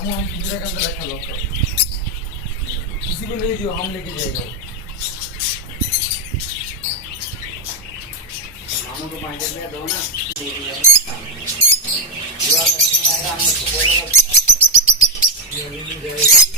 हम पिंजरे के अंदर रखा लॉक कर, किसी को नहीं दियो, हम लेके जाएगा। मामू को पानी दे दो ना, ये